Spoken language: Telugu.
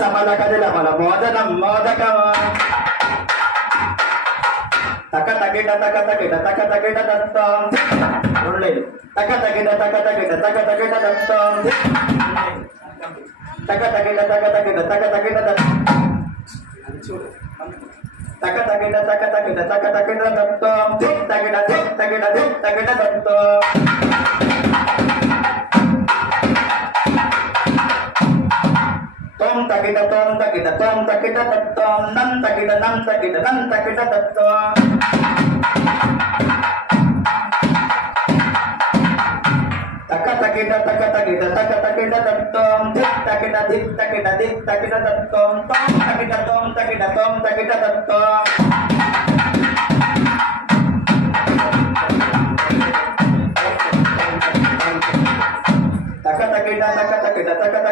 సమలకదిల మల మోదనం మోదకం తక తగిట తక తగిట తక తగిట దత్తం తక తగిట తక తగిట తక తగిట దత్తం తక తగిట తక తగిట తక తగిట చూడు తక తగిట తక తగిట తక తగిట దత్తం తగిట తగిట తగిట దత్తం tom takita tom takita tattom nam takita tattom taka takita tattom dik takita tattom tom takita tattom taka takita